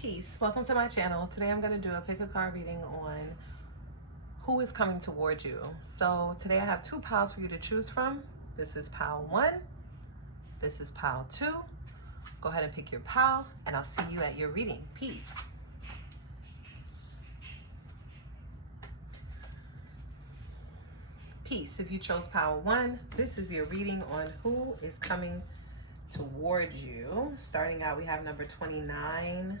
Peace. Welcome to my channel. Today I'm going to do a pick a card reading on who is coming toward you. So today I have two piles for you to choose from. This is pile 1. This is pile 2. Go ahead and pick your pile and I'll see you at your reading. Peace. Peace. If you chose pile 1, this is your reading on who is coming toward you. Starting out, we have number 29,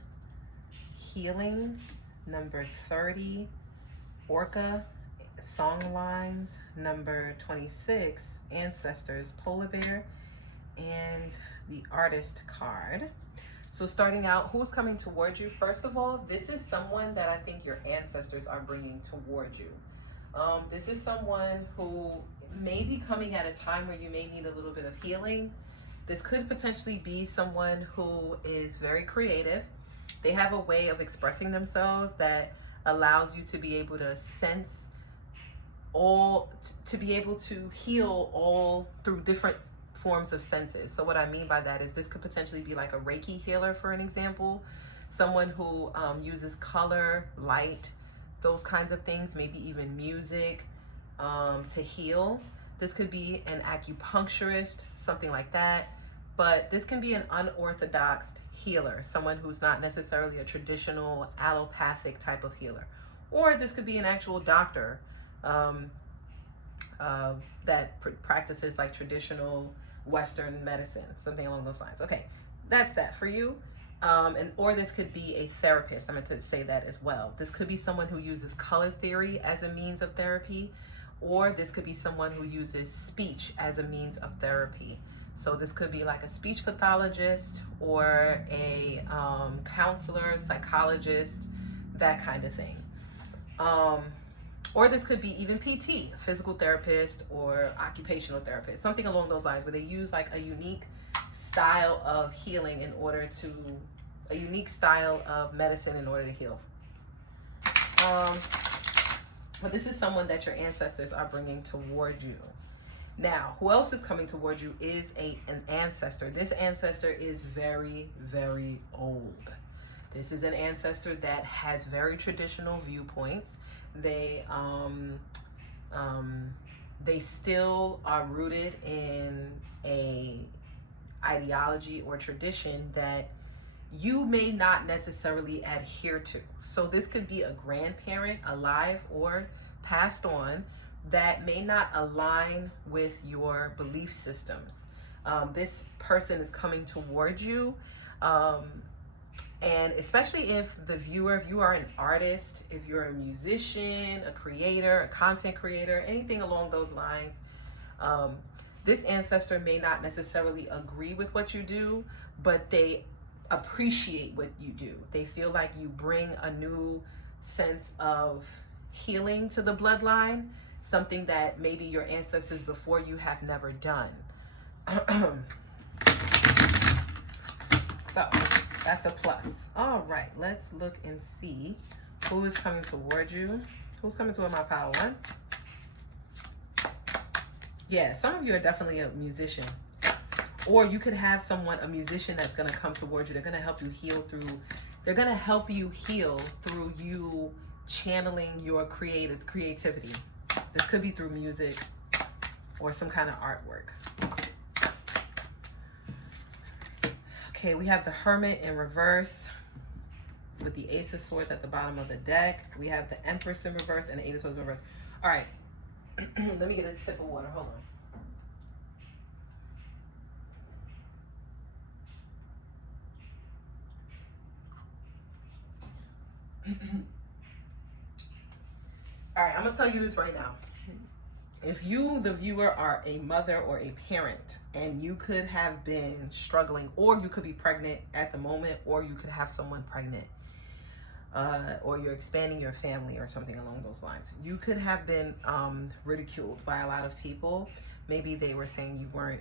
Healing, number 30, Orca, Song Lines, number 26, Ancestors, Polar Bear, and the Artist card. So starting out, who's coming towards you? First of all, this is someone that I think your ancestors are bringing toward you. This is someone who may be coming at a time where you may need a little bit of healing. This could potentially be someone who is very creative. They have a way of expressing themselves that allows you to be able to sense all, to be able to heal all through different forms of senses. So what I mean by that is this could potentially be like a Reiki healer, for an example. Someone who uses color, light, those kinds of things, maybe even music to heal. This could be an acupuncturist, something like that. But this can be an unorthodox healer, someone who's not necessarily a traditional allopathic type of healer. Or this could be an actual doctor that practices like traditional Western medicine, something along those lines. Okay, that's that for you. Or this could be a therapist. I'm going to say that as well. This could be someone who uses color theory as a means of therapy, or this could be someone who uses speech as a means of therapy. So this could be like a speech pathologist or a counselor, psychologist, that kind of thing. Or this could be even PT, physical therapist or occupational therapist, something along those lines, where they use like a unique style of healing in order to, a unique style of medicine in order to heal. But this is someone that your ancestors are bringing toward you. Now, who else is coming toward you is an ancestor. This ancestor is very, very old. This is an ancestor that has very traditional viewpoints. They still are rooted in a ideology or tradition that you may not necessarily adhere to. So this could be a grandparent, alive or passed on, that may not align with your belief systems. This person is coming towards you, and especially if the viewer, if you are an artist, if you're a musician, a creator, a content creator, anything along those lines, this ancestor may not necessarily agree with what you do, but they appreciate what you do. They feel like you bring a new sense of healing to the bloodline, something that maybe your ancestors before you have never done. So that's a plus. All right, let's look and see who is coming toward you. Who's coming toward my pile 1? Yeah, some of you are definitely a musician. Or you could have a musician that's going to come towards you. They're going to help you heal through you channeling your creativity. This could be through music or some kind of artwork. Okay, we have the Hermit in reverse with the Ace of Swords at the bottom of the deck. We have the Empress in reverse and the Eight of Swords in reverse. All right, let me get a sip of water. Hold on. All right, I'm gonna tell you this right now. If you, the viewer, are a mother or a parent, and you could have been struggling, or you could be pregnant at the moment, or you could have someone pregnant, or you're expanding your family or something along those lines, you could have been ridiculed by a lot of people. Maybe they were saying you weren't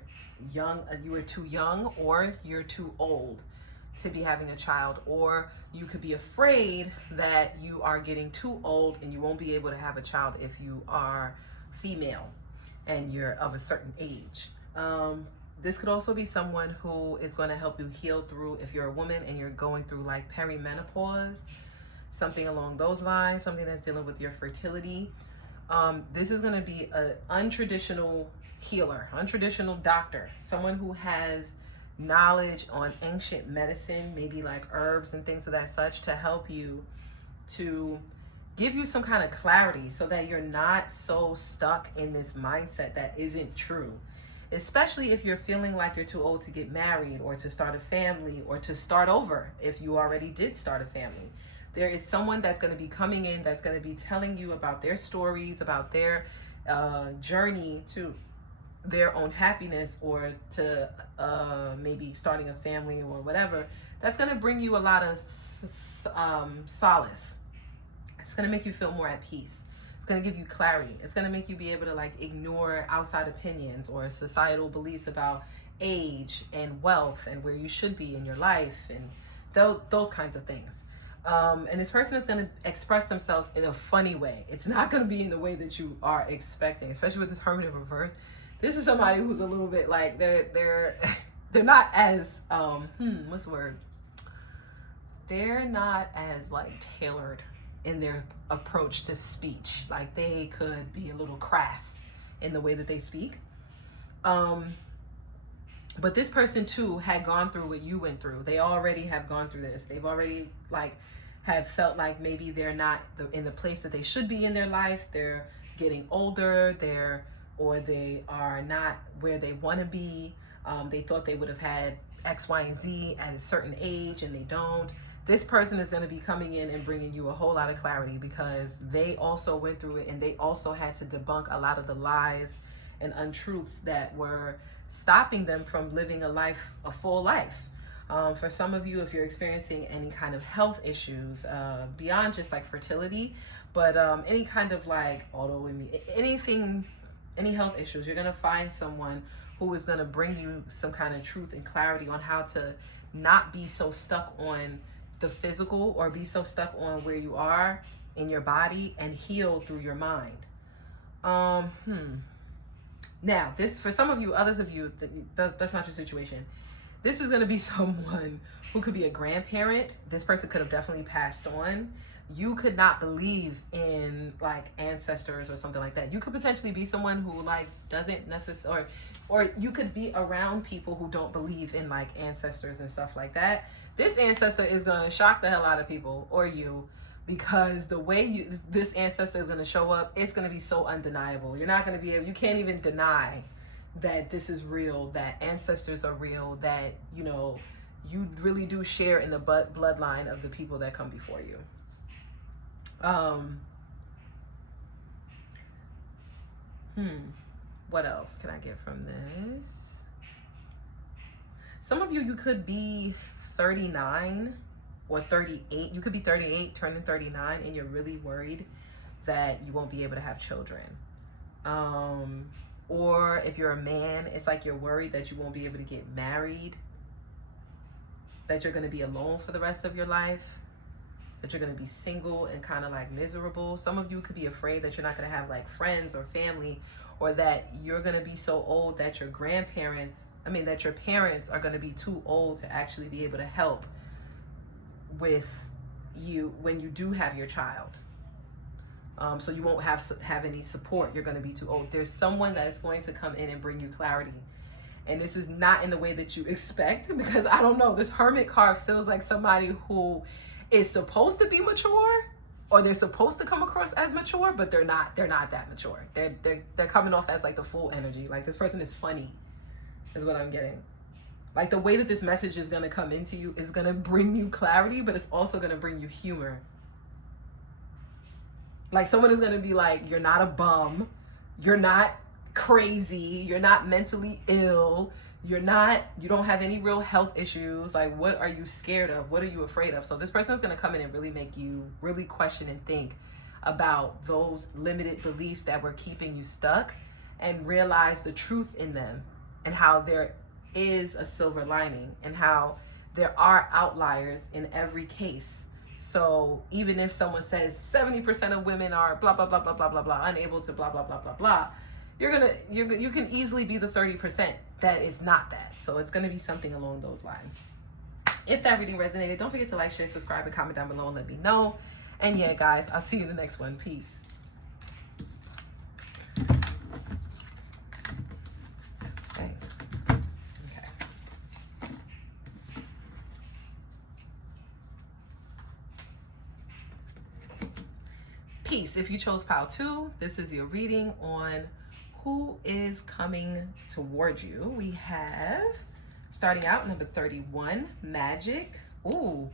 young, you were too young, or you're too old to be having a child, or you could be afraid that you are getting too old and you won't be able to have a child if you are female and you're of a certain age. This could also be someone who is going to help you heal through, if you're a woman and you're going through like perimenopause, something along those lines, something that's dealing with your fertility. This is going to be an untraditional healer, untraditional doctor, someone who has knowledge on ancient medicine, maybe like herbs and things of that such, to help you, to give you some kind of clarity so that you're not so stuck in this mindset that isn't true. Especially if you're feeling like you're too old to get married or to start a family or to start over if you already did start a family. There is someone that's going to be coming in that's going to be telling you about their stories, about their journey to their own happiness, or to maybe starting a family or whatever. That's going to bring you a lot of solace. It's going to make you feel more at peace. It's going to give you clarity. It's going to make you be able to like ignore outside opinions or societal beliefs about age and wealth and where you should be in your life and those kinds of things. And this person is going to express themselves in a funny way. It's not going to be in the way that you are expecting, especially with this Hermit in reverse. This is somebody who's a little bit like they're not as what's the word? They're not as like tailored in their approach to speech. Like they could be a little crass in the way that they speak. But this person too had gone through what you went through. They already have gone through this. They've already like have felt like maybe they're not in the place that they should be in their life. They're getting older. They are not where they want to be. They thought they would have had X, Y, and Z at a certain age, and they don't. This person is going to be coming in and bringing you a whole lot of clarity because they also went through it, and they also had to debunk a lot of the lies and untruths that were stopping them from living a full life. For some of you, if you're experiencing any kind of health issues, beyond just like fertility, but any kind of like autoimmune, any health issues, you're going to find someone who is going to bring you some kind of truth and clarity on how to not be so stuck on the physical or be so stuck on where you are in your body and heal through your mind. Now, this, for some of you, others of you, that's not your situation. This is going to be someone who could be a grandparent. This person could have definitely passed on. You could not believe in like ancestors or something like that. You could potentially be someone who like doesn't necessarily, or you could be around people who don't believe in like ancestors and stuff like that. This ancestor is going to shock the hell out of people, or you, because the way this ancestor is going to show up, it's going to be so undeniable. You're not going to be able, you can't even deny that this is real, that ancestors are real, that, you know, you really do share in the bloodline of the people that come before you. What else can I get from this? Some of you could be 39 or 38. You could be 38, turning 39, and you're really worried that you won't be able to have children. Or if you're a man, it's like you're worried that you won't be able to get married, that you're going to be alone for the rest of your life, that you're going to be single and kind of like miserable. Some of you could be afraid that you're not going to have like friends or family, or that you're going to be so old that your parents are going to be too old to actually be able to help with you when you do have your child. So you won't have any support. You're going to be too old. There's someone that is going to come in and bring you clarity. And this is not in the way that you expect, because I don't know, this Hermit card feels like somebody who is supposed to be mature, or they're supposed to come across as mature, but they're not that mature. They're coming off as like the full energy. Like this person is funny, is what I'm getting. Like the way that this message is going to come into you is going to bring you clarity, but it's also going to bring you humor. Like someone is going to be like, you're not a bum, you're not crazy, you're not mentally ill, you don't have any real health issues. Like, what are you scared of? What are you afraid of? So this person is going to come in and really make you really question and think about those limited beliefs that were keeping you stuck, and realize the truth in them, and how there is a silver lining, and how there are outliers in every case. So even if someone says 70% of women are blah, blah, blah, blah, blah, blah, blah, unable to blah, blah, blah, blah, blah, you can easily be the 30% that is not that. So it's going to be something along those lines. If that reading resonated, don't forget to like, share, subscribe, and comment down below and let me know. And yeah, guys, I'll see you in the next one. Peace. Okay. Peace. If you chose pile 2, this is your reading on who is coming towards you. We have, starting out, number 31, magic. Ooh.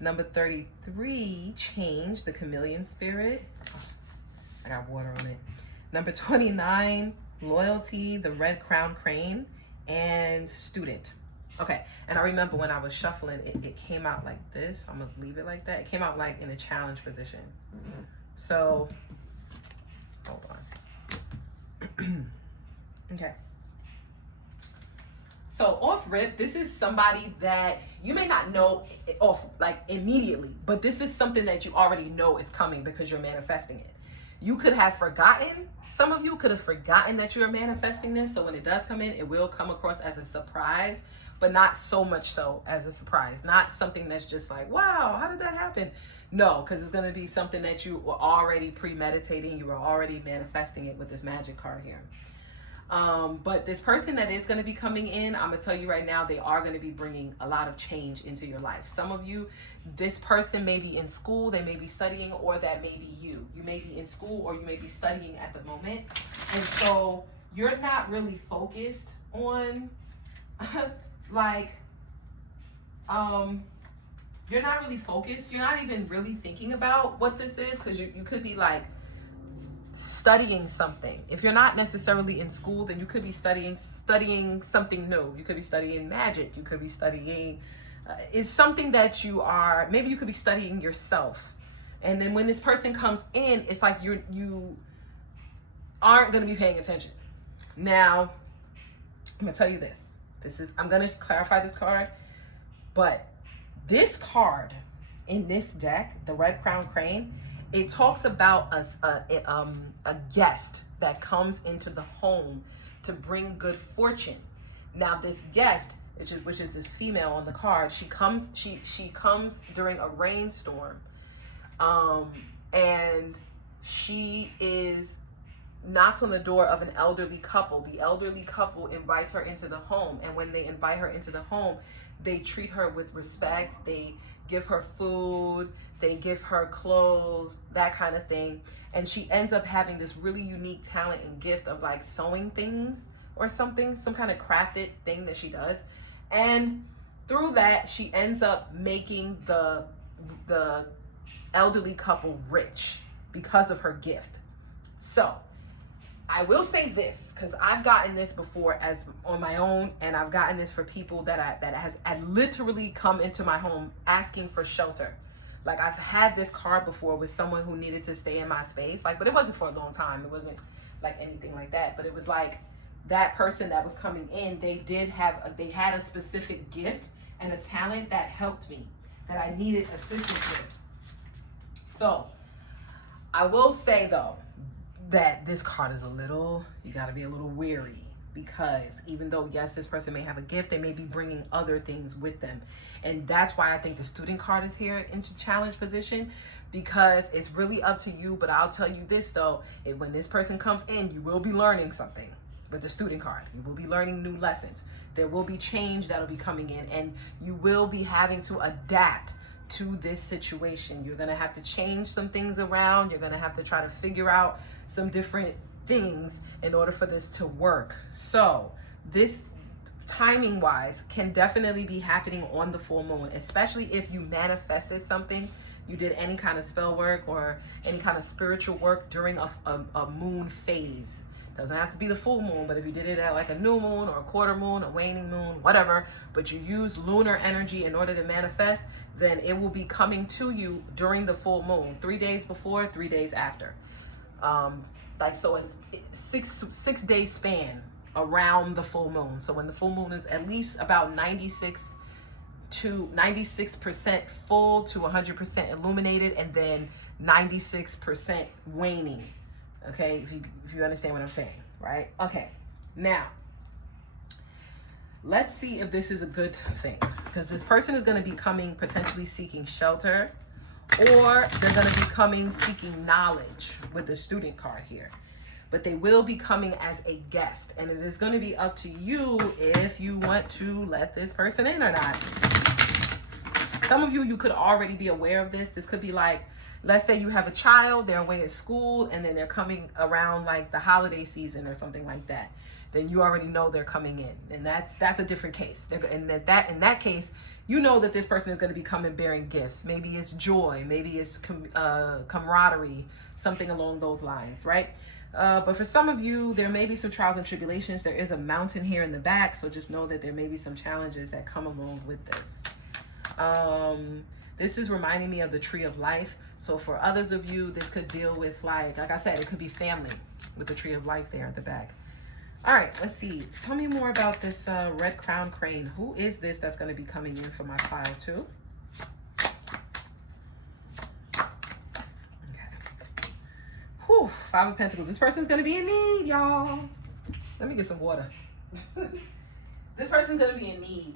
Number 33, change, the chameleon spirit. Oh, I got water on it. Number 29, loyalty, the red crown crane, and student. Okay, and I remember when I was shuffling, it came out like this. I'm gonna leave it like that. It came out like in a challenge position. So, hold on. Okay. So off rip, this is somebody that you may not know off like immediately, but this is something that you already know is coming because you're manifesting it. You could have forgotten, some of you could have forgotten that you're manifesting this. So when it does come in, it will come across as a surprise, but not so much so as a surprise. Not something that's just like, wow, how did that happen? No, because it's going to be something that you were already premeditating. You were already manifesting it with this magic card here. But this person that is going to be coming in, I'm going to tell you right now, they are going to be bringing a lot of change into your life. Some of you, this person may be in school, they may be studying, or that may be you. You may be in school or you may be studying at the moment. And so you're not really focused on you're not really focused. You're not even really thinking about what this is, because you could be like studying something. If you're not necessarily in school, then you could be studying something new. You could be studying magic. You could be studying it's something that you are, maybe you could be studying yourself. And then when this person comes in, it's like you aren't going to be paying attention. Now, I'm going to tell you this. I'm going to clarify this card, but this card in this deck, the Red Crown Crane, it talks about a guest that comes into the home to bring good fortune. Now, this guest, which is this female on the card, she comes during a rainstorm, and she knocks on the door of an elderly couple. The elderly couple invites her into the home, and when they invite her into the home, they treat her with respect. They give her food, they give her clothes, that kind of thing. And she ends up having this really unique talent and gift of like sewing things or something, some kind of crafted thing that she does. And through that, she ends up making the elderly couple rich because of her gift. So I will say this, because I've gotten this before as on my own, and I've gotten this for people that has literally come into my home asking for shelter. Like, I've had this card before with someone who needed to stay in my space, like, but it wasn't for a long time. It wasn't like anything like that, but it was like that person that was coming in, they had a specific gift and a talent that helped me, that I needed assistance with. So I will say though, that this card is you got to be a little weary, because even though, yes, this person may have a gift, they may be bringing other things with them. And that's why I think the student card is here into challenge position, because it's really up to you. But I'll tell you this though, when this person comes in, you will be learning something with the student card. You will be learning new lessons. There will be change that'll be coming in, and you will be having to adapt to this situation. You're going to have to change some things around. You're going to have to try to figure out some different things in order for this to work. So this, timing wise, can definitely be happening on the full moon, especially if you manifested something, you did any kind of spell work or any kind of spiritual work during a moon phase. Doesn't have to be the full moon, but if you did it at like a new moon or a quarter moon, a waning moon, whatever, but you use lunar energy in order to manifest, then it will be coming to you during the full moon, 3 days before, 3 days after. So it's 6 day span around the full moon. So when the full moon is at least about 96% full to 100% illuminated, and then 96% waning. Okay, if you understand what I'm saying, right? Okay, now let's see if this is a good thing, because this person is going to be coming potentially seeking shelter, or they're going to be coming seeking knowledge with the student card here. But they will be coming as a guest, and it is going to be up to you if you want to let this person in or not. Some of you could already be aware of this. This could be like, let's say you have a child, they're away at school, and then they're coming around like the holiday season or something like that. Then you already know they're coming in, and that's a different case. In that case, you know that this person is going to be coming bearing gifts. Maybe it's joy, maybe it's camaraderie, something along those lines, right? But for some of you, there may be some trials and tribulations. There is a mountain here in the back, so just know that there may be some challenges that come along with this. This is reminding me of the tree of life. So for others of you, this could deal with, like I said, it could be family with the tree of life there at the back. All right, let's see. Tell me more about this red crown crane. Who is this that's going to be coming in for my pile too? Whew, Five of Pentacles. This person's going to be in need, y'all. Let me get some water. This person's going to be in need.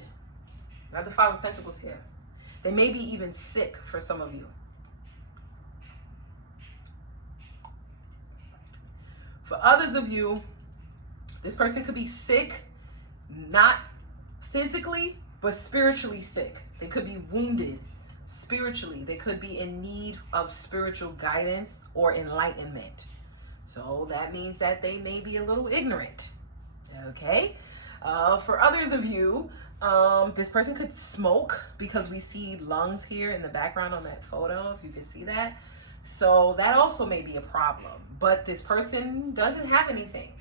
I have the Five of Pentacles here. They may be even sick for some of you. For others of you, this person could be sick, not physically, but spiritually sick. They could be wounded spiritually. They could be in need of spiritual guidance or enlightenment. So that means that they may be a little ignorant. Okay? For others of you, this person could smoke, because we see lungs here in the background on that photo, if you can see that. So that also may be a problem, but this person doesn't have anything.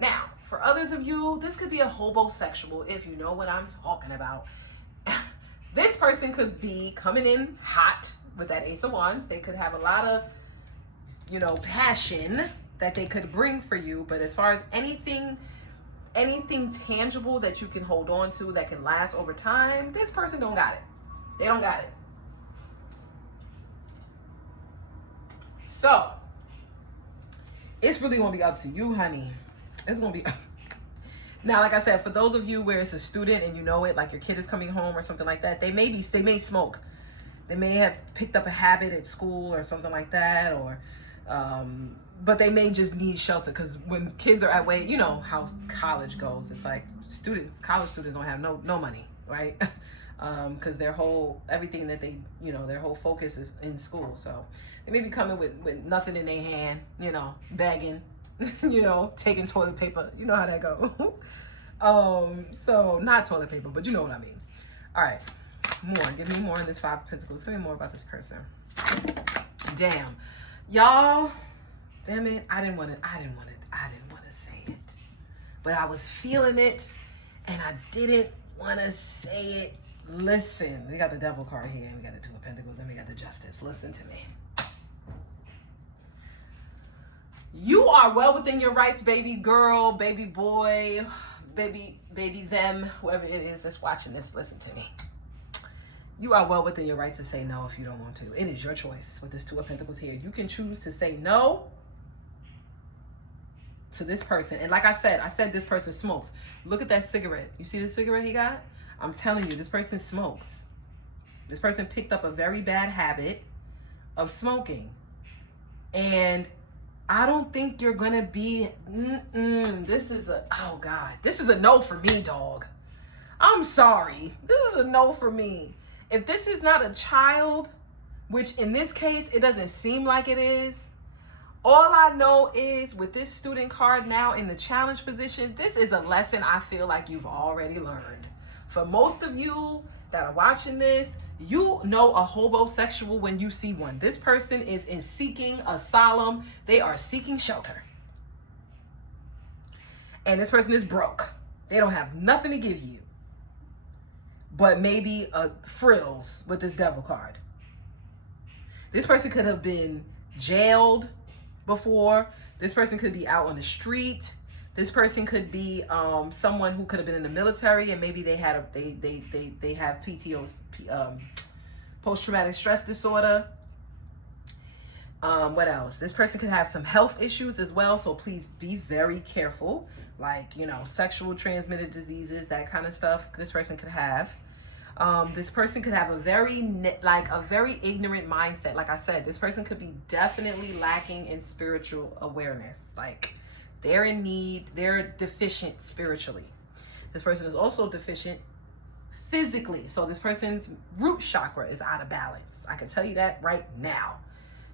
Now, for others of you, this could be a hobosexual, if you know what I'm talking about. This person could be coming in hot with that Ace of Wands. They could have a lot of, passion that they could bring for you, but as far as anything tangible that you can hold on to that can last over time, this person don't got it. They don't got it. So it's really gonna be up to you, honey. It's gonna be now, like I said, for those of you where it's a student and you know it, like your kid is coming home or something like that, they may smoke. They may have picked up a habit at school or something like that, or but they may just need shelter, because when kids are away, you know how college goes. It's like college students don't have no money, right? Because everything that they, their whole focus is in school. So they may be coming with nothing in their hand, begging, taking toilet paper. You know how that go. So not toilet paper, but you know what I mean. All right, more. Give me more on this Five of Pentacles. Tell me more about this person. Damn, y'all. Damn it. I didn't want to say it, but I was feeling it, and I didn't want to say it. Listen, we got the Devil card here, and we got the Two of Pentacles, and we got the Justice. Listen to me. You are well within your rights, baby girl, baby boy, baby them, whoever it is that's watching this. Listen to me. You are well within your right to say no if you don't want to. It is your choice with this Two of Pentacles here. You can choose to say no to this person. And like I said this person smokes. Look at that cigarette. You see the cigarette he got? I'm telling you, this person smokes. This person picked up a very bad habit of smoking. And I don't think you're going to be, this is a no for me, dog. I'm sorry. This is a no for me. If this is not a child, which in this case, it doesn't seem like it is, all I know is with this student card now in the challenge position, this is a lesson I feel like you've already learned. For most of you that are watching this, you know a hobosexual when you see one. This person is in seeking asylum. They are seeking shelter. And this person is broke. They don't have nothing to give you, but maybe frills with this Devil card. This person could have been jailed before. This person could be out on the street. This person could be someone who could have been in the military, and maybe they have PTO, post-traumatic stress disorder. What else? This person could have some health issues as well, so please be very careful. Like, you know, sexual transmitted diseases, that kind of stuff this person could have. This person could have a very ignorant mindset. Like I said, this person could be definitely lacking in spiritual awareness. Like, they're in need, they're deficient spiritually. This person is also deficient physically. So this person's root chakra is out of balance. I can tell you that right now.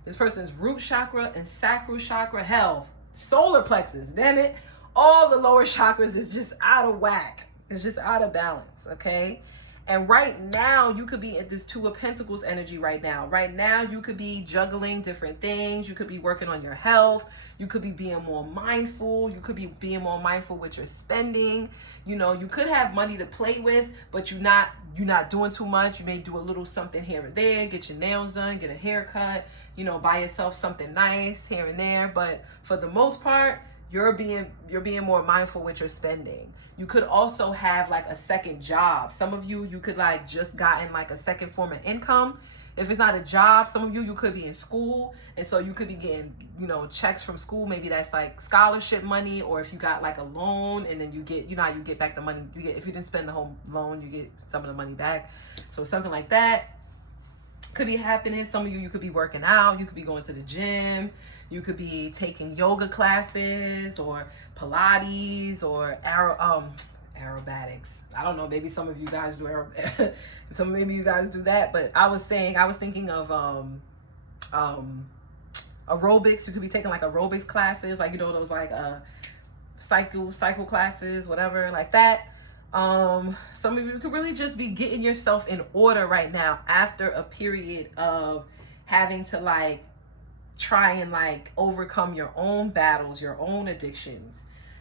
This person's root chakra and sacral chakra, hell, solar plexus, damn it, all the lower chakras is just out of whack. It's just out of balance, okay? And right now, you could be at this Two of Pentacles energy right now. Right now, you could be juggling different things. You could be working on your health. You could be being more mindful. You could be being more mindful with your spending. You know, you could have money to play with, but you're not doing too much. You may do a little something here and there, get your nails done, get a haircut, you know, buy yourself something nice here and there. But for the most part, you're being more mindful with your spending. You could also have like a second job. Some of you could like just gotten like a second form of income. If it's not a job, some of you could be in school, and so you could be getting, you know, checks from school. Maybe that's like scholarship money, or if you got like a loan and then you get, you know how you get back the money you get if you didn't spend the whole loan, you get some of the money back. So something like that could be happening. Some of you could be working out, you could be going to the gym, you could be taking yoga classes or Pilates or aerobatics. I don't know, maybe some of you guys do maybe you guys do that, but I was thinking of aerobics. You could be taking like aerobics classes, like, you know, those like cycle classes, whatever, like that. Some of you could really just be getting yourself in order right now after a period of having to like try and like overcome your own battles, your own addictions.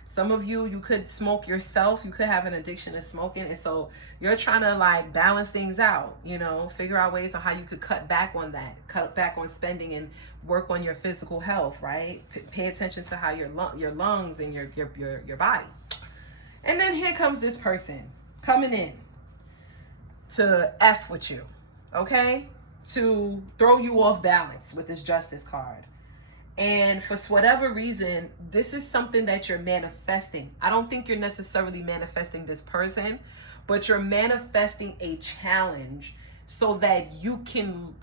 Some of you could smoke yourself. You could have an addiction to smoking. And so you're trying to like balance things out, you know, figure out ways on how you could cut back on that, cut back on spending and work on your physical health, right? Pay attention to how your lungs and your body. And then here comes this person coming in to F with you, okay? To throw you off balance with this Justice card. And for whatever reason, this is something that you're manifesting. I don't think you're necessarily manifesting this person, but you're manifesting a challenge so that you can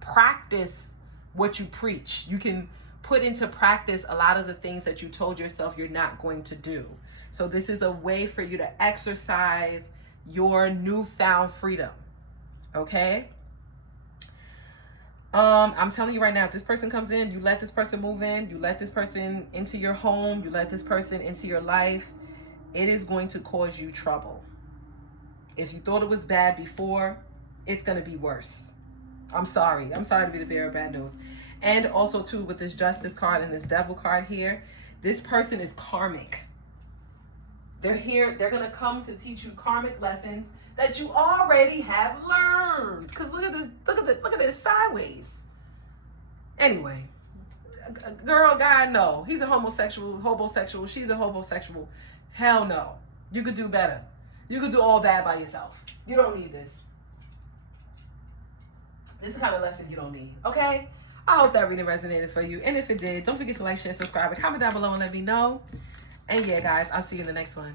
practice what you preach. You can put into practice a lot of the things that you told yourself you're not going to do. So this is a way for you to exercise your newfound freedom, okay? I'm telling you right now, if this person comes in, you let this person move in, you let this person into your home, you let this person into your life, it is going to cause you trouble. If you thought it was bad before, it's going to be worse. I'm sorry to be the bearer of bad news. And also too, with this Justice card and this Devil card here, this person is karmic. They're here, they're going to come to teach you karmic lessons that you already have learned. Because look at this sideways. Anyway, girl, guy, no. He's a homosexual, she's a homosexual. Hell no. You could do better. You could do all bad by yourself. You don't need this. This is the kind of lesson you don't need, okay? I hope that reading resonated for you. And if it did, don't forget to like, share, subscribe, and comment down below and let me know. And yeah, guys, I'll see you in the next one.